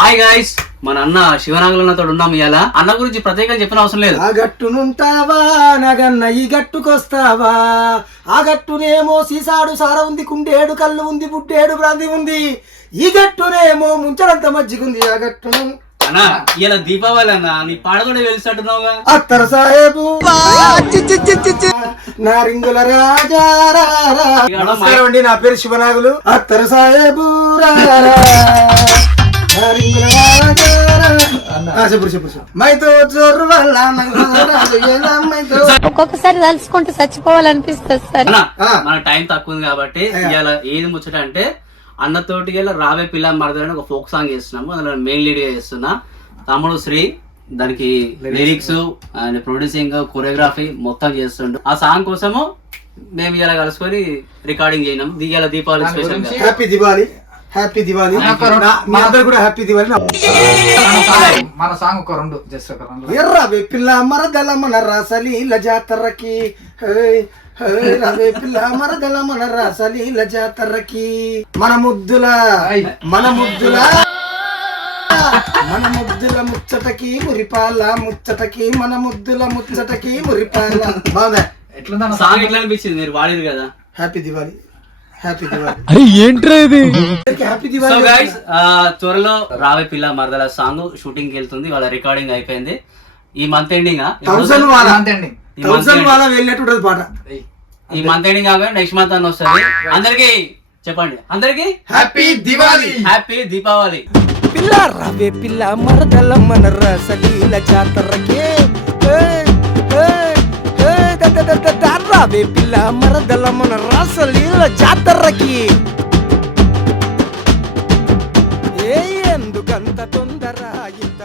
Hi guys, మన అన్న శివనాగులతో ఉన్నాం. ఇవాళ అన్న గురించి ప్రత్యేకంగా చెప్పిన అవసరం లేదు. ఆ గట్టునుంటావా నగన్న ఈ గట్టుకొస్తావా, ఆ గట్టునేమో సీసాడు సార ఉంది, కుండేడు కళ్ళు ఉంది, బుడ్డేడు బ్రాంతి ఉంది, ఈ గట్టునేమో ముంచడంత మజ్జిగుంది. ఆ గట్టును అన్నా ఇలా దీపావళి అన్న, నీ పాడ కూడా వెలిసినట్టున్నావుగా. అత్తరు సాహేబు నా రింగుల రాజా. నమస్కారం అండి, నా పేరు శివనాగులు. అత్తరు సాహేబు ఒక్కొక్కసారి తలుచుకుంటూ చచ్చిపోవాలనిపిస్తుంది సార్. మన టైం తక్కువ ఉంది కాబట్టి ఇవాళ ఏది ముచ్చట అంటే అన్నతోటి రావే పిల్ల మరదని ఒక ఫోక్ సాంగ్ చేస్తున్నాము. అందులో మెయిన్ లీడ్ గా చేస్తున్నా తమ్ముడు శ్రీ. దానికి లిరిక్స్ అండ్ ప్రొడ్యూసింగ్ కొరియోగ్రఫీ మొత్తం చేస్తుండు. ఆ సాంగ్ కోసము మేము ఇలా కలుసుకొని రికార్డింగ్ చేయడం. దిగాల Deepavali special. Happy Diwali, happy Diwali. మీ అందరు కూడా హ్యాపీ దివాళీ. మన సాంగ్ ఒక రెండు రవే పిల్ల మరదల మన రాసలీల జాతరకి, రవే పిల్ల మరదల మన రాసలీల జాతరకి, మన ముద్దుల మన ముద్దుల మన ముద్దుల ముచ్చటకి మురిపాల ముచ్చటకి, మన ముద్దుల ముచ్చటకి మురిపాల. బాగా సాంగ్ ఎట్లా అనిపించింది? మీరు వాడేది కదా. Happy Diwali, happy Diwali. ఏంట్రా ఇది? Happy so Diwali. గైస్, త్వరలో రావే పిల్ల మరదల సాంగ్ షూటింగ్ వెళ్తుంది. వాళ్ళ రికార్డింగ్ అయిపోయింది. ఈ మంత్ ఎండింగ్, 1000 వాళ్ళ వెళ్ళినట్టు పాట. ఈ మంత్ ఎండింగ్ కాగా నెక్స్ట్ మంత్ అని వస్తుంది. అందరికి చెప్పండి, అందరికి హ్యాపీ దివాళీ, హ్యాపీ దీపావళి. పిల్ల రవే పిల్ల మరదల మన రాసలీల జాతరకి, రవే పిల్ల మరదల మన రాసలీల జాతరకి. ఎందుకంత తొందర ఇంత